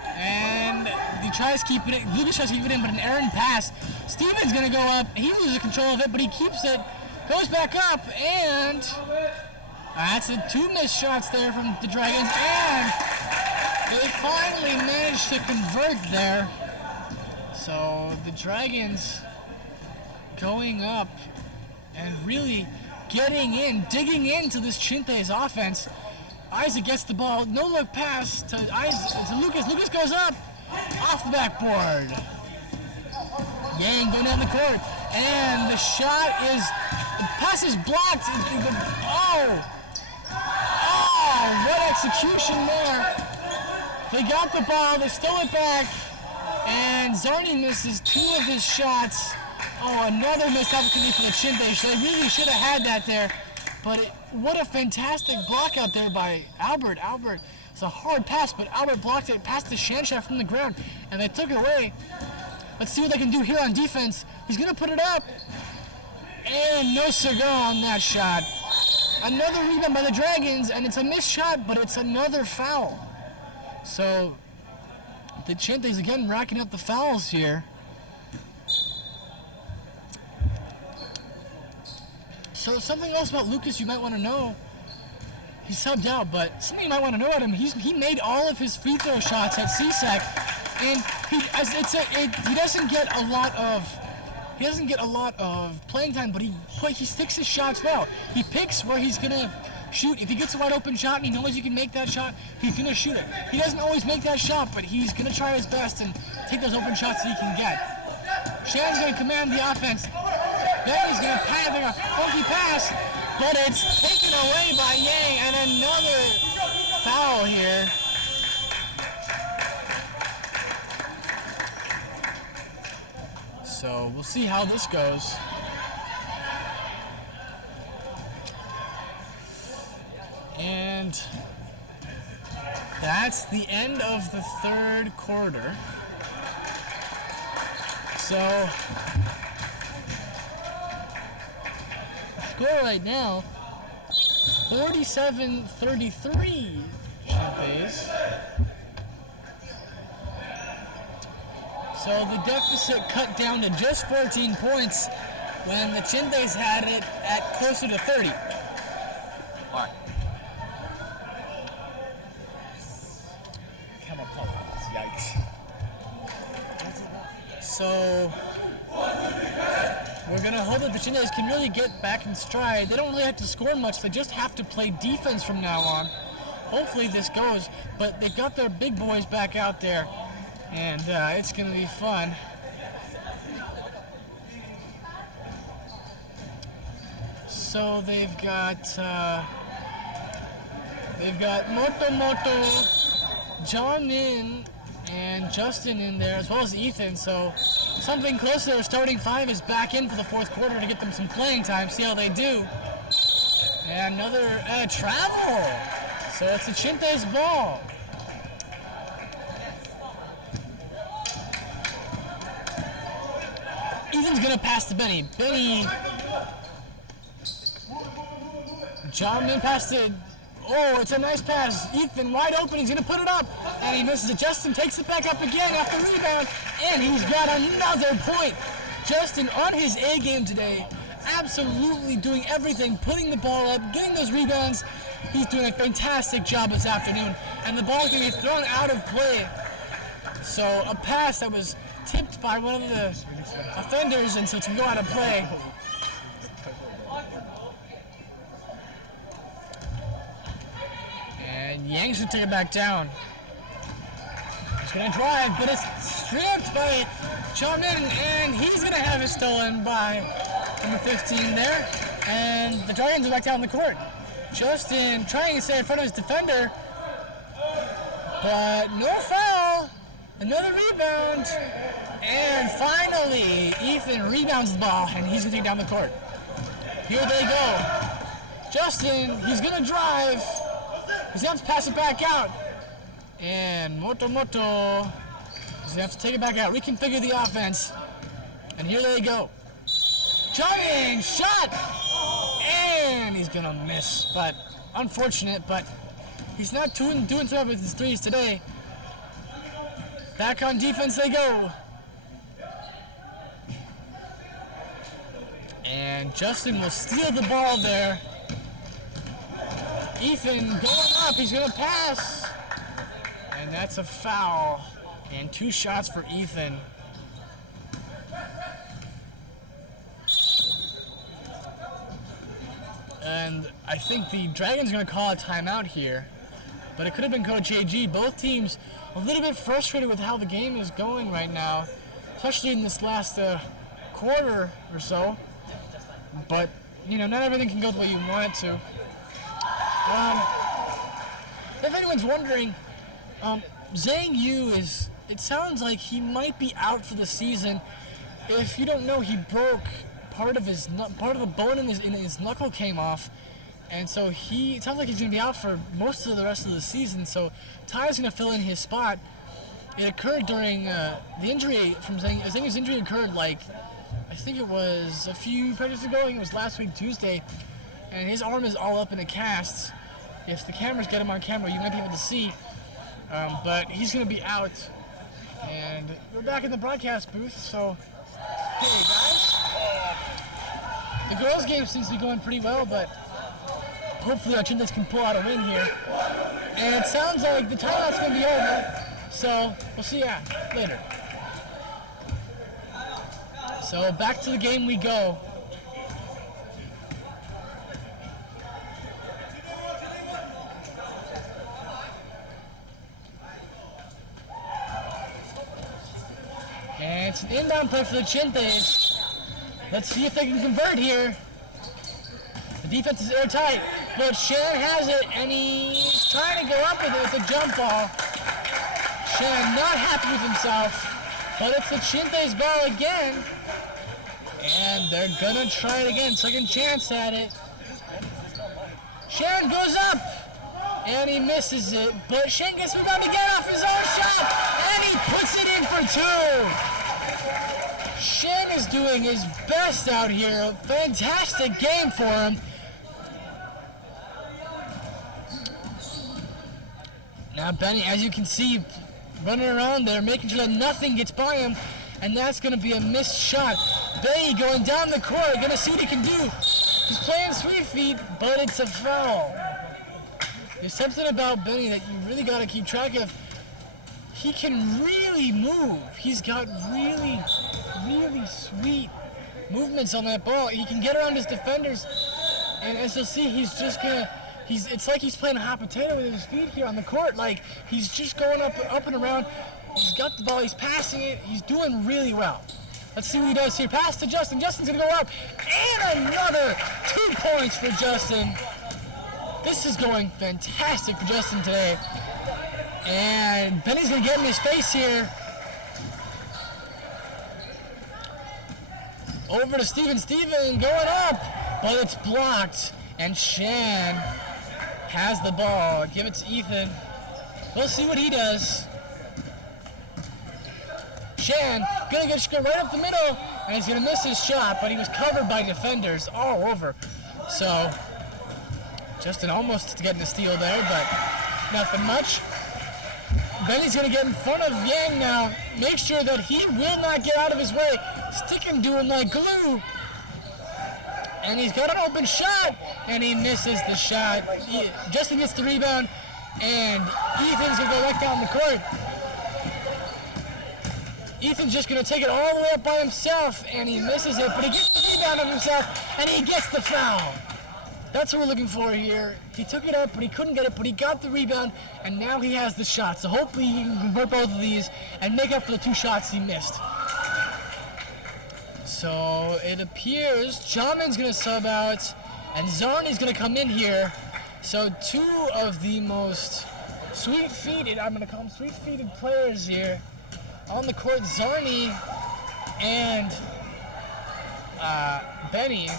And he tries to keep it in. Lucas tries to keep it in, but an errant pass. Steven's gonna go up. He loses control of it, but he keeps it. Goes back up, and that's 2 missed shots there from the Dragons, and they finally managed to convert there. So the Dragons going up and really getting in, digging into this Chinthes offense. Isaac gets the ball, no look pass to Lucas. Lucas goes up, off the backboard. Yang going down the court, and the pass is blocked. What execution there. They got the ball, they stole it back, and Zarni misses 2 of his shots. Another missed opportunity for the Chinthes. They really should have had that there. But what a fantastic block out there by Albert. It's a hard pass, but Albert blocked it past the Shan shot from the ground, and they took it away. Let's see what they can do here on defense. He's going to put it up, and no cigar on that shot. Another rebound by the Dragons, and it's a missed shot, but it's another foul. So the Chinthes again racking up the fouls here. So something else about Lucas you might want to know. He subbed out, but something you might want to know about him, he made all of his free throw shots at CSAC, and he doesn't get a lot of playing time, but he sticks his shots well. He picks where he's gonna shoot. If he gets a wide open shot and he knows you can make that shot, he's gonna shoot it. He doesn't always make that shot, but he's gonna try his best and take those open shots that he can get. Shannon's gonna command the offense. Then he's gonna pass a funky pass, but it's taken away by Yang, and another foul here. So we'll see how this goes. And that's the end of the third quarter. So, score right now, 47-33, Chinthes. So the deficit cut down to just 14 points when the Chinthes had it at closer to 30. All right. Yikes. So we're going to hope that the Chinthes can really get back in stride. They don't really have to score much. They just have to play defense from now on. Hopefully this goes, but they've got their big boys back out there, and it's going to be fun. So they've got Moto, John Min, and Justin in there, as well as Ethan. So something close to their starting five is back in for the fourth quarter to get them some playing time, see how they do. And another travel. So it's a Chinthes ball. Ethan's going to pass to Benny. John Min passed it. Oh, it's a nice pass. Ethan wide open. He's going to put it up. And he misses it. Justin takes it back up again after rebound. And he's got another point. Justin on his A game today. Absolutely doing everything. Putting the ball up. Getting those rebounds. He's doing a fantastic job this afternoon. And the ball is going to be thrown out of play. So a pass that was tipped by one of the offenders. And so it's going to go out of play. And Yang's going to take it back down. He's going to drive, but it's stripped by Chomin, and he's going to have it stolen by number 15 there. And the Dragons are back down the court. Justin trying to stay in front of his defender, but no foul. Another rebound. And finally, Ethan rebounds the ball, and he's going to take down the court. Here they go. Justin, he's going to drive. He's going to have to pass it back out. And Moto is going to have to take it back out, reconfigure the offense. And here they go. Johnny, shot! And he's going to miss. But unfortunate, but he's not doing so well with his threes today. Back on defense they go. And Justin will steal the ball there. Ethan going up, he's going to pass. And that's a foul. And 2 shots for Ethan. And I think the Dragons are going to call a timeout here. But it could have been Coach AG. Both teams a little bit frustrated with how the game is going right now, especially in this last quarter or so. But, you know, not everything can go the way you want it to. If anyone's wondering, Zhang Yu it sounds like he might be out for the season. If you don't know, he broke part of the bone in his knuckle came off. And so it sounds like he's going to be out for most of the rest of the season. So Ty's going to fill in his spot. It occurred during the injury from Zhang. Zhang's injury occurred I think it was a few practices ago. I think it was last week, Tuesday. And his arm is all up in a cast. If the cameras get him on camera, you might be able to see. But he's going to be out. And we're back in the broadcast booth. So, hey guys. The girls' game seems to be going pretty well, but hopefully our Chinthes can pull out a win here. And it sounds like the timeout's going to be over. So we'll see you later. So back to the game we go. And it's an inbound play for the Chinthes. Let's see if they can convert here. The defense is airtight, but Shan has it, and he's trying to go up with it with a jump ball. Shan not happy with himself, but it's the Chinthes ball again. And they're gonna try it again, second chance at it. Shan goes up, and he misses it, but Shan gets rebound again off his own shot, and he puts it in for two. Shan is doing his best out here. Fantastic game for him. Now Benny, as you can see, running around there, making sure that nothing gets by him, and that's going to be a missed shot. Benny going down the court, going to see what he can do. He's playing sweet feet, but it's a foul. There's something about Benny that you really got to keep track of. He can really move. He's got really sweet movements on that ball. He can get around his defenders, and as you'll see, he's just gonna. It's like he's playing a hot potato with his feet here on the court. Like he's just going up and around. He's got the ball. He's passing it. He's doing really well. Let's see what he does here. Pass to Justin. Justin's gonna go up, and another 2 points for Justin. This is going fantastic for Justin today. And Benny's gonna get in his face here. Over to Steven. Steven going up, but it's blocked. And Shan has the ball. Give it to Ethan. We'll see what he does. Shan gonna get right up the middle, and he's gonna miss his shot, but he was covered by defenders all over. So Justin almost getting a steal there, but nothing much. Benny's gonna get in front of Yang now. Make sure that he will not get out of his way. Stick him to him like glue. And he's got an open shot, and he misses the shot. Justin gets the rebound, and Ethan's gonna go back down the court. Ethan's just gonna take it all the way up by himself, and he misses it, but he gets the rebound on himself, and he gets the foul. That's what we're looking for here. He took it up, but he couldn't get it, but he got the rebound, and now he has the shot. So hopefully he can convert both of these and make up for the 2 shots he missed. So it appears Jamin's going to sub out, and Zarni's going to come in here. So 2 of the most sweet-feeted, I'm going to call them sweet-feeted players here on the court, Zarni and Benny,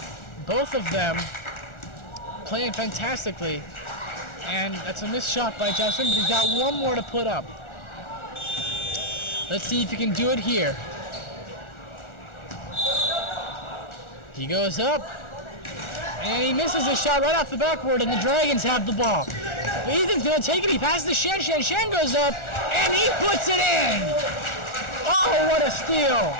both of them playing fantastically. And that's a missed shot by Justin, but he's got one more to put up. Let's see if he can do it here. He goes up, and he misses a shot right off the backboard, and the Dragons have the ball. But Ethan's going to take it. He passes to Shan. Shan goes up, and he puts it in. Oh, what a steal.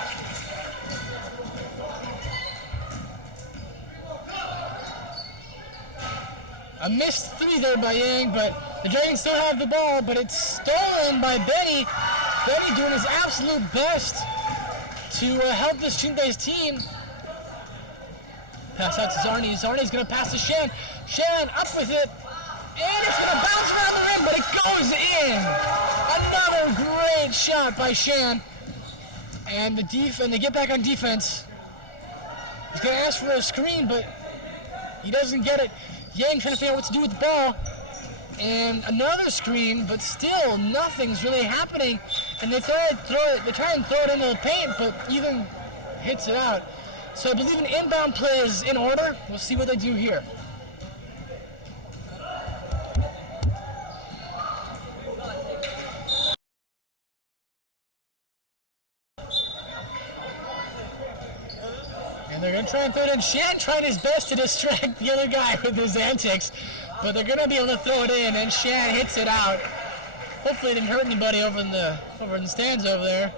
A missed 3 there by Yang, but the Dragons still have the ball, but it's stolen by Benny. Benny doing his absolute best to help this Chinthes team. Pass out to Zarni. Zarni's going to pass to Shan. Shan up with it. And it's going to bounce around the rim, but it goes in. Another great shot by Shan. And they get back on defense. He's going to ask for a screen, but he doesn't get it. Yang trying to figure out what to do with the ball. And another screen, but still nothing's really happening. And they try and throw it into the paint, but Ethan hits it out. So I believe an inbound play is in order. We'll see what they do here. And they're going to try and throw it in. Shan trying his best to distract the other guy with his antics, but they're going to be able to throw it in, and Shan hits it out. Hopefully it didn't hurt anybody over in the stands over there.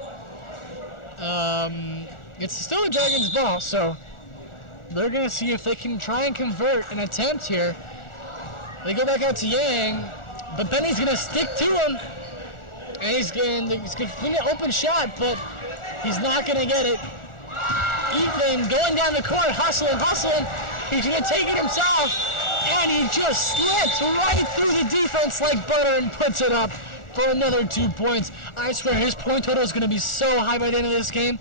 It's still the Dragons' ball, so they're going to see if they can try and convert an attempt here. They go back out to Yang, but Benny's going to stick to him. And he's going to fling an open shot, but he's not going to get it. Ethan going down the court, hustling. He's going to take it himself. And he just slips right through the defense like butter and puts it up for another 2 points. I swear his point total is going to be so high by the end of this game.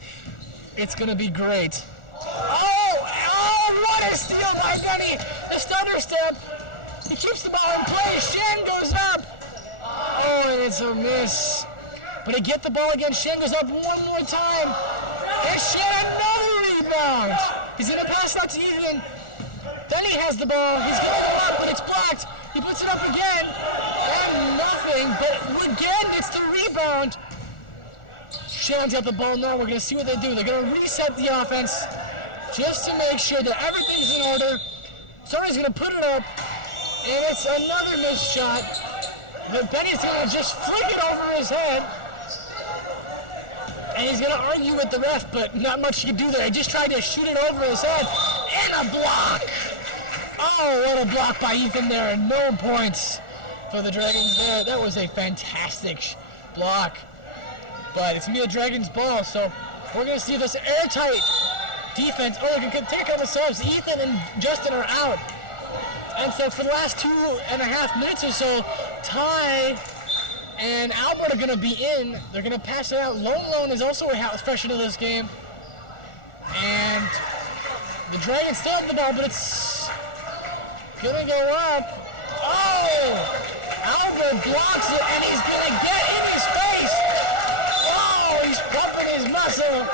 It's going to be great. Oh, what a steal by Benny. The stutter step. He keeps the ball in play. Shan goes up. Oh, and it's a miss. But he get the ball again. Shan goes up one more time. And Shan another rebound. He's going to pass that to Ethan. Then he has the ball. He's going to go up, but it's blocked. He puts it up again. And nothing. But again, it's the rebound. Shan's got the ball now. We're going to see what they do. They're going to reset the offense just to make sure that everything's in order. Sonny's going to put it up. And it's another missed shot. But Benny's going to just flick it over his head. And he's going to argue with the ref, but not much he can do there. He just tried to shoot it over his head. And a block. Oh, what a block by Ethan there. And no points for the Dragons there. That was a fantastic block. But it's going to be the Dragons' ball, so we're going to see this airtight defense. Oh, they can take a couple subs. Ethan and Justin are out. And so for the last 2.5 minutes or so, Ty and Albert are going to be in. They're going to pass it out. Lone is also fresh into this game. And the Dragons still have the ball, but it's going to go up. Oh! Albert blocks it, and he's going to get in his face. Oh, he's pumping his muscle.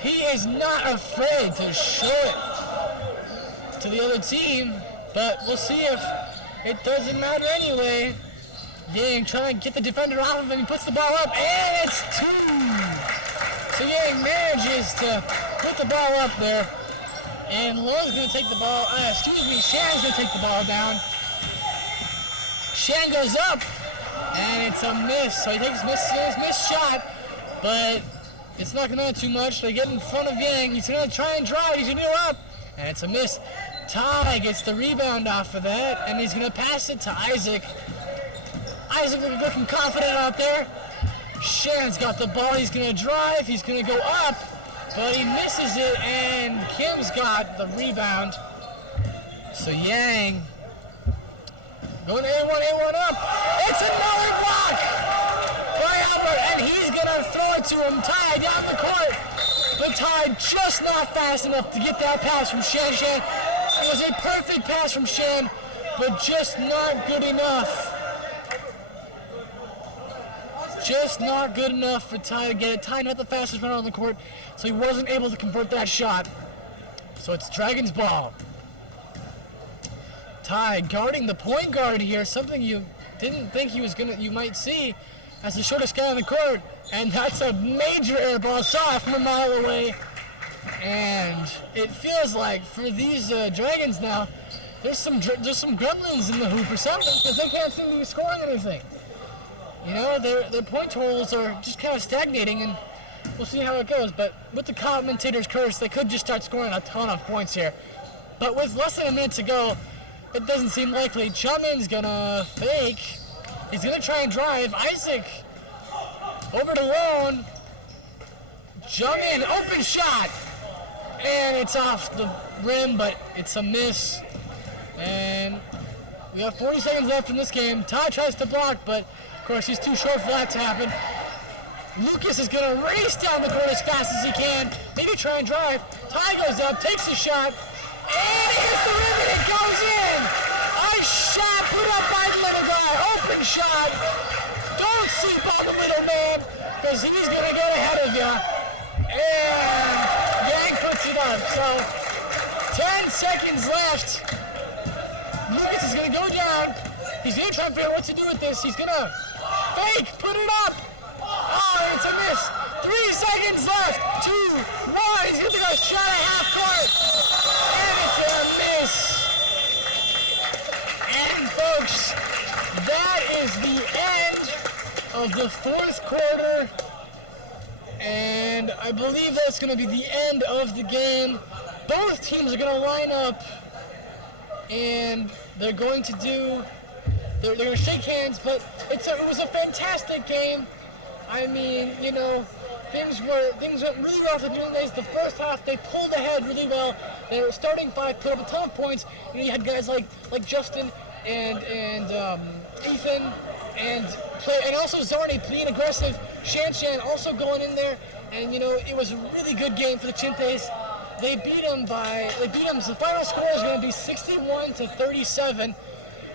He is not afraid to show it to the other team, but we'll see if it doesn't matter anyway. Yang trying to get the defender off of him. He puts the ball up, and it's 2. So Yang manages to put the ball up there, and Lowe's going to take the ball. Shan's going to take the ball down. Shan goes up, and it's a miss. So he takes his missed shot, but it's not going to matter too much. They get in front of Yang. He's going to try and drive. He's going to go up, and it's a miss. Ty gets the rebound off of that, and he's going to pass it to Isaac. Isaac looking confident out there. Shan's got the ball. He's going to drive. He's going to go up, but he misses it, and Kim's got the rebound. So Yang going A1 up. It's another block by Albert, and he's going to throw it to him. Ty down the court, but Ty just not fast enough to get that pass from Shan. It was a perfect pass from Shan, but just not good enough. Just not good enough for Ty to get it. Ty not the fastest runner on the court, so he wasn't able to convert that shot. So it's Dragons ball. Ty guarding the point guard here, something you didn't think you might see as the shortest guy on the court, and that's a major air ball. Saw it from a mile away. And it feels like for these Dragons now, there's some gremlins in the hoop or something, because they can't seem to be scoring anything. You know, their point totals are just kind of stagnating, and we'll see how it goes. But with the commentator's curse, they could just start scoring a ton of points here. But with less than a minute to go, it doesn't seem likely. Chumin's gonna fake. He's gonna try and drive. Isaac over to Lone. Chumin, open shot. And it's off the rim, but it's a miss. And we have 40 seconds left in this game. Ty tries to block, but of course he's too short for that to happen. Lucas is going to race down the court as fast as he can. Maybe try and drive. Ty goes up, takes a shot, and he hits the rim and it goes in. A shot put up by the little guy. Open shot. Don't sleep on the little man, because he's going to get ahead of you. And Yang puts it up. So 10 seconds left. Lucas is going to go down. He's going to try and figure out what to do with this. He's going to fake, put it up. Oh, it's a miss. 3 seconds left. 2, 1. He's going to take a shot at half court. And it's a miss. And folks, that is the end of the fourth quarter. And I believe that's going to be the end of the game. Both teams are going to line up, and they're going to they're going to shake hands, but it was a fantastic game. I mean, you know, things went really well for the Chinthes. The first half, they pulled ahead really well. Their starting five put up a ton of points. You know, you had guys like Justin and Ethan and also Zarni being aggressive. Shanshan also going in there, and you know, it was a really good game for the Chinthes. They beat them. The final score is going to be 61-37,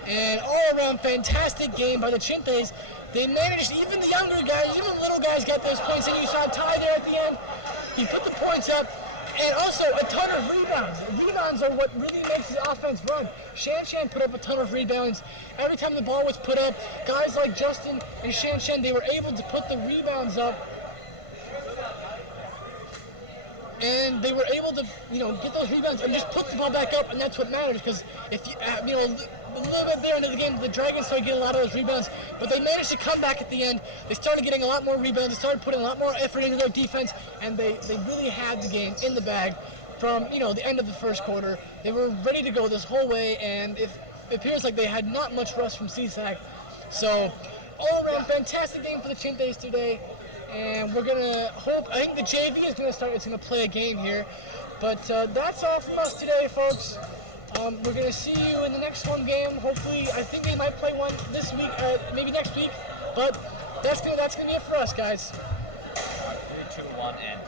and all around fantastic game by the Chinthes. They managed, even the younger guys, even the little guys got those points in. You saw Ty there at the end. He put the points up, and also a ton of rebounds. Rebounds are what really makes his offense run. Shanshan put up a ton of rebounds. Every time the ball was put up, guys like Justin and Shanshan, they were able to put the rebounds up. And they were able to, you know, get those rebounds and just put the ball back up, and that's what matters. Because if you know, a little bit there into the game, the Dragons started getting a lot of those rebounds, but they managed to come back at the end. They started getting a lot more rebounds. They started putting a lot more effort into their defense, and they really had the game in the bag from, you know, the end of the first quarter. They were ready to go this whole way, and it appears like they had not much rust from CSAC. So all around, fantastic game for the Chinthes today. And we're gonna hope. I think the JV is gonna start. It's gonna play a game here, but that's all from us today, folks. We're gonna see you in the next one game. Hopefully, I think they might play one this week, maybe next week. But that's gonna be it for us, guys. 3, 2, 1, end.